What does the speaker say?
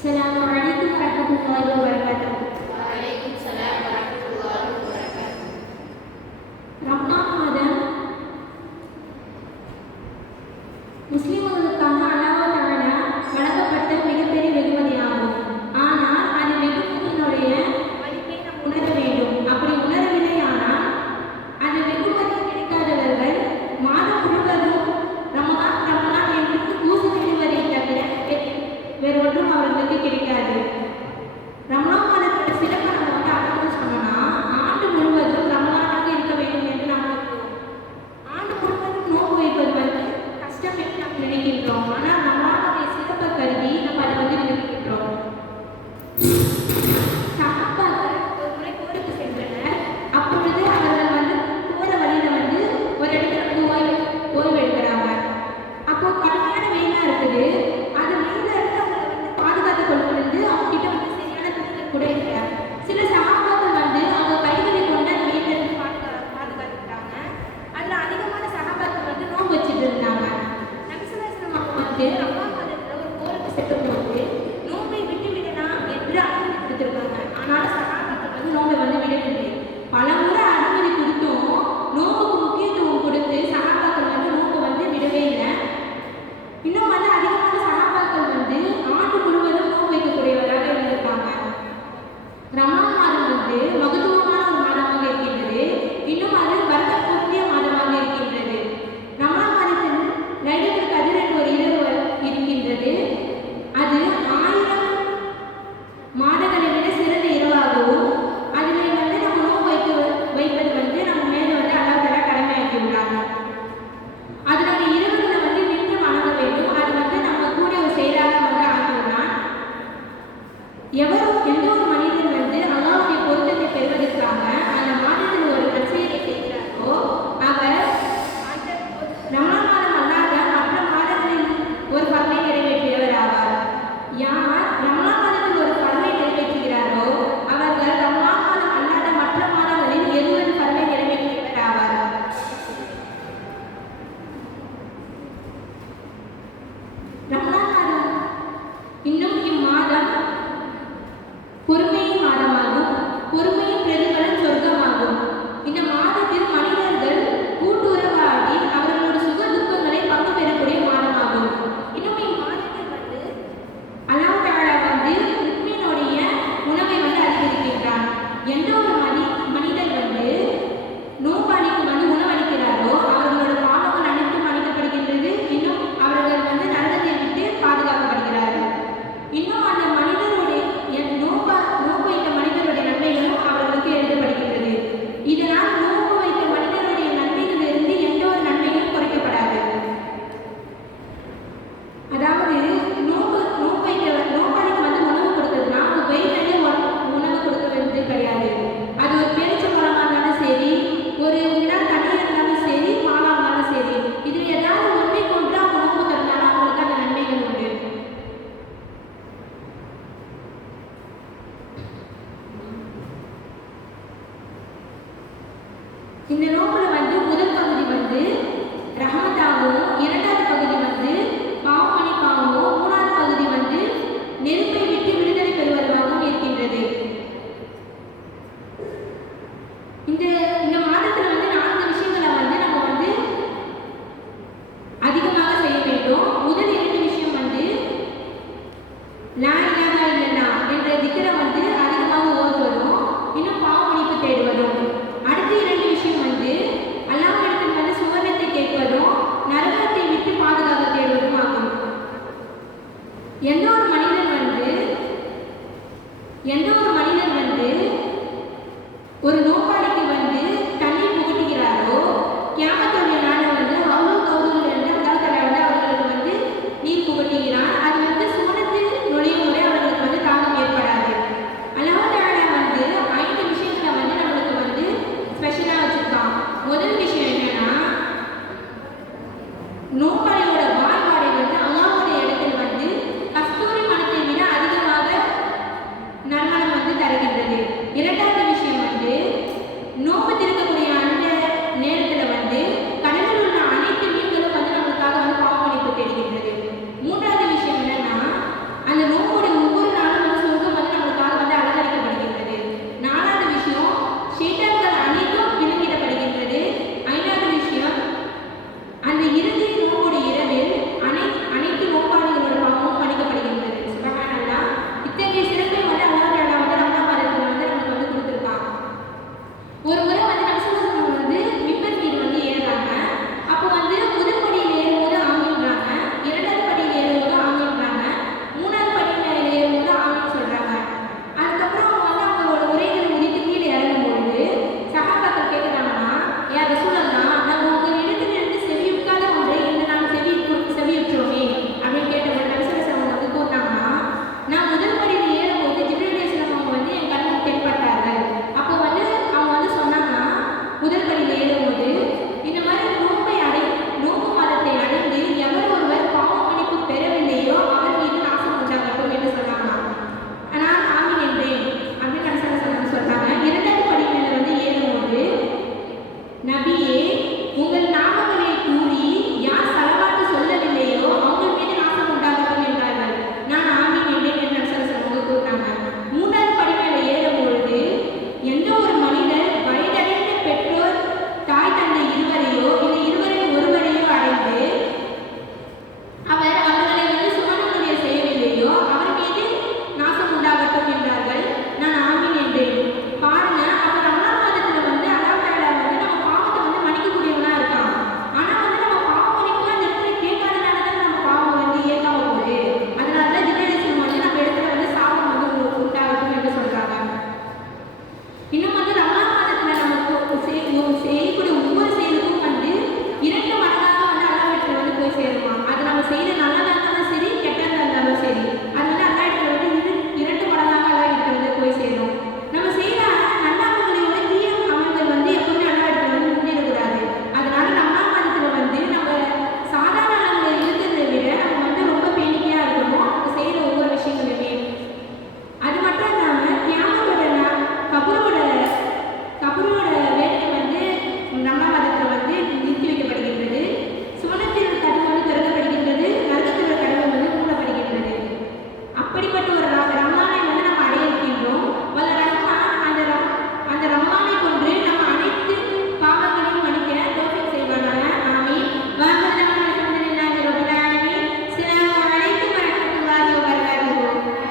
Assalamualaikum warahmatullahi wabarakatuh. Waalaikumsalam warahmatullahi wabarakatuh. Ramadan மாதம் முஸ்லிம்களுக்காக அல்லாஹ் தஆலா வழங்கப்பட்ட மிகப்பெரிய வெகுமதியாகும். ஆனால் அது வெகுமதியினுடைய மதிப்பை நாம் உணர வேண்டும். அப்படி உணரவில்லையானால் அது வெகுமதி கிடைக்காதவர்கள் மாதம் முழுவதும் ரமலான் ரமலான் என்று கூசுவதை தவிர வேறு ஒன்றும் அவர்களுக்கு கிடைக்காது. ரமலான் மாதத்தோட சிறப்பை நம்ம அர்த்தம் சொன்னோம்னா, ஆண்டு முழுவதும் ரமலானாக இருக்க வேண்டும் என்று நாம் நினைக்கிறோம். ஆண்டு முழுவதும் நோன்பு வைப்பது கஷ்டம் என்று நாம் நினைக்கின்றோம். ஆனால் ரமலானுடைய சிறப்பை கருதி நம்ம அதை விரும்புகின்றோம். சஹாபாக்கள் ஒரு முறை போருக்கு சென்றனர். அப்பொழுது அவர்கள் போற வழியில ஒரு இடத்துல ஓய்வு எடுக்கிறாங்க. அப்போ கடுமையான வெயிலா இருக்குது. அது வெயில இருந்து அவங்களை பாதுகாத்துக் கொள்வது அவங்க கிட்ட சரியான துணிகள் கூட இல்லை. சில சகாபாக்கள் அவங்க கைகளை கொண்டு அந்த வெயில இருந்து பாதுகாத்துக்கிட்டாங்க. அதுல அதிகமான சகாபாக்கள் நோன்பு வச்சுட்டு இருந்தாங்க. நபிசுல்லாஹ் ரமலான் மாதத்துல ஒரு போருக்கு செல்லும் போது நோன்பை விட்டு விடலாம் என்று அனுமதி கொடுத்திருக்காங்க. ஆனால் சகாபாக்கள் நோன்பை விடவில்லை. பல முறை அனுமதி கொடுத்தும் நோன்புக்கு முக்கியத்துவம் கொடுத்து சகாபாக்கள் நோன்பை விடவே இல்லை. இன்னும் அதிகமான சகாபாக்கள் ஆண்டு முழுவதும் நோன்பு வைக்கக்கூடியவராக இருந்திருக்காங்க. ரமலான் மாதம் மகத்துவமான ஒரு மாதமாக இருக்கின்றது. இன்னும் அது பரக்கத் பொருந்திய மாதமாக இருக்கின்றது. ரமலான் மாதத்தில் லைலத்துல் கத்ர் என்ற ஒரு இரவு இருக்கின்றது. அது 1000 மாதங்களை விட சிறந்த இரவாகவும் அதில் நம்ம நோன்பு வைப்பது நம்ம மேலே அல்லாஹ் தஆலா கடமையாக்கியுள்ளாங்க. அதனுடைய இரவுகளை நின்று வணங்க வேண்டும். அது நம்ம கூட ஒரு செயலாக ஆகியுள்ளான். எந்த ஒரு மனிதன் அல்லாஹ்வுடைய பொருத்தத்தை பெறுவதற்காக அந்த மாதத்தில் ஒரு நற்செயலை செய்கிறாரோ அவர் அந்த ரமலான் மாதம் அல்லாத மற்ற மாதங்களில் ஒரு பர்வை நிறைவேற்றியவர் ஆவார். யார் ரமலான் மாதத்தில் ஒரு பர்வை நிறைவேற்றுகிறாரோ அவர்கள் ரமலான் மாதம் அல்லாத மற்ற மாதங்களில் எதுவொரு பர்வை நிறைவேற்றியவர் ஆவார். ரமலான் மாதம் இன்னும் இம்மாதம் பொறுமையின் மாதமாகும். பொறுமையின் பிரதிபலன் சொர்க்கமாகும். இந்த மாதத்தில் மனிதர்கள் கூட்டுறவாடி அவர்களோட சுக துக்கங்களை பங்கு பெறக்கூடிய மாதமாகும். இன்னும் இம்மாதத்தில் அல்லாஹ் தஆலா முஃமினுடைய உணவை அதிகரிக்கின்றான். எந்த ஒரு மனிதர் நோன்பாளிக்கு உணவளிக்கிறாரோ அவர்களோட பாவங்கள் அனைத்தும் மன்னிக்கப்படுகின்றது. இன்னும் அவர்கள் நரகத்தை விட்டு பாதுகாக்கப்படுகிறார்கள். இன்னும் அந்த மனிதருடைய நோன்பு வைத்த மனிதருடைய நன்மைகளும் அவர்களுக்கு எழுதப்படுகின்றது. இதனால் நோன்பு வைத்த மனிதருடைய நன்மைகளிலிருந்து எந்த ஒரு நன்மையும் குறைக்கப்படாது. அதாவது நோன்பாளிக்கு உணவு கொடுத்ததுன்னா வெயிலே உணவு கொடுக்கிறது கிடையாது. அது ஒரு பேரிச்ச பழமா இருந்தாலும் சரி, ஒரு கிளாஸ் தண்ணி இருந்தாலும் சரி, பாலா இருந்தாலும் சரி, இதில் ஏதாவது ஒன்றை கொண்டு அவங்க நோன்பு தந்தாலும் அவங்களுக்கு அந்த நன்மைகள் உண்டு. இந்த நோக்குல முதல் பகுதி ரஹமத்தாகவும், இரண்டாவது பகுதி பாவமன்னிப்பாகவும், மூணாவது பகுதி நெருப்பை விட்டு விடுதலை பெறுவதாகவும் இருக்கின்றது. இந்த மாதத்துல 4 விஷயங்களை நம்ம அதிகமாக செய்ய வேண்டும். முதல் 2 விஷயம் லா இலாஹா இல்லல்லாஹ் என்ற திக்ரை அதிகமாக ஓதுவதும், இன்னும் பாவமன்னிப்பு தேடுவதும். அடுத்த 2 விஷயம் அல்லாஹ்விடத்தில் சுவர்ணத்தை கேட்பதும், நரகத்தை விட்டு பாதுகாக்க தேடுவதும் ஆகும். எந்த ஒரு மனிதன் ஒரு நோன்பு